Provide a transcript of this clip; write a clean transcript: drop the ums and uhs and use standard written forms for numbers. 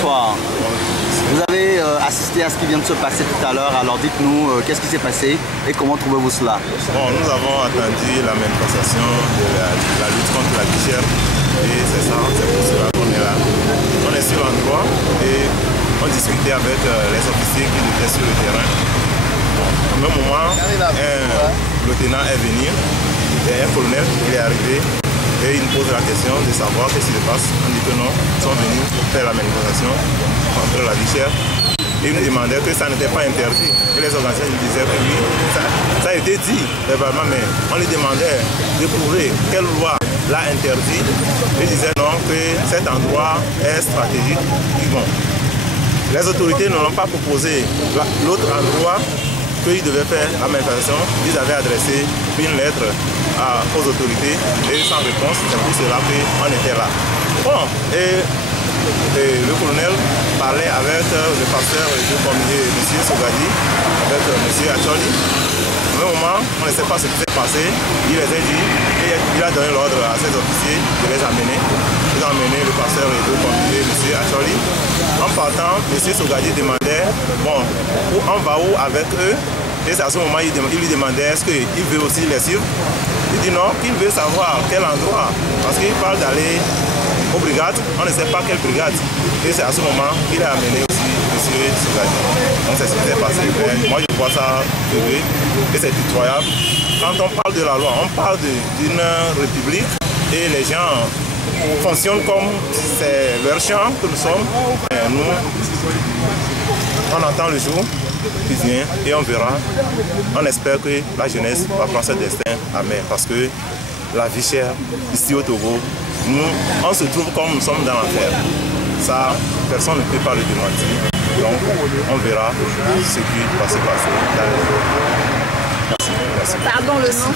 Bonsoir. Vous avez assisté à ce qui vient de se passer tout à l'heure, alors dites-nous qu'est-ce qui s'est passé et comment trouvez-vous cela? Bon, nous avons attendu la manifestation de la lutte contre la vie chère et c'est ça, c'est pour cela qu'on est là. On est sur l'endroit et on discutait avec les officiers qui étaient sur le terrain. Bon, au même moment, un lieutenant est venu, et un colonel, il est arrivé. Et il nous pose la question de savoir ce qui se passe. On dit que non, ils sont venus faire la manifestation contre la vie chère. Et ils nous demandaient que ça n'était pas interdit. Et les organisateurs nous disaient que oui, ça a été dit verbalement, mais on lui demandait de prouver quelle loi l'a interdit. Ils disaient non, que cet endroit est stratégique. Bon, les autorités ne l'ont pas proposé l'autre endroit qu'ils devaient faire la manifestation. Ils avaient adressé une lettre aux autorités et sans réponse, c'est pour cela qu'on était là. Bon, et le colonel parlait avec le pasteur du comité, M. Sogadi, avec M. Acholi. Au même moment, on ne sait pas ce qui s'est passé. Il les a dit, et il a donné l'ordre à ses officiers de les amener. Ils ont amené le pasteur du comité, M. Acholi. En partant, M. Sogadi demandait, bon, on va où avec eux? Et à ce moment, il lui demandait est-ce qu'il veut aussi les suivre. Il dit non, qu'il veut savoir quel endroit. Parce qu'il parle d'aller aux brigades, on ne sait pas quelle brigade. Et c'est à ce moment qu'il a amené aussi M. Sogadi. Donc c'est ce qui s'est passé. Mais moi je vois ça heureux et c'est pitoyable. Quand on parle de la loi, on parle d'une république et les gens fonctionnent comme c'est leur champ que nous sommes. Et nous, on attend le jour qui vient et on verra. On espère que la jeunesse va prendre ce destin à main parce que la vie chère ici au Togo, nous, on se trouve comme nous sommes dans l'enfer. Ça, personne ne peut pas le démentir. Donc, on verra ce qui va se passer dans les jours. Merci. Pardon, le nom?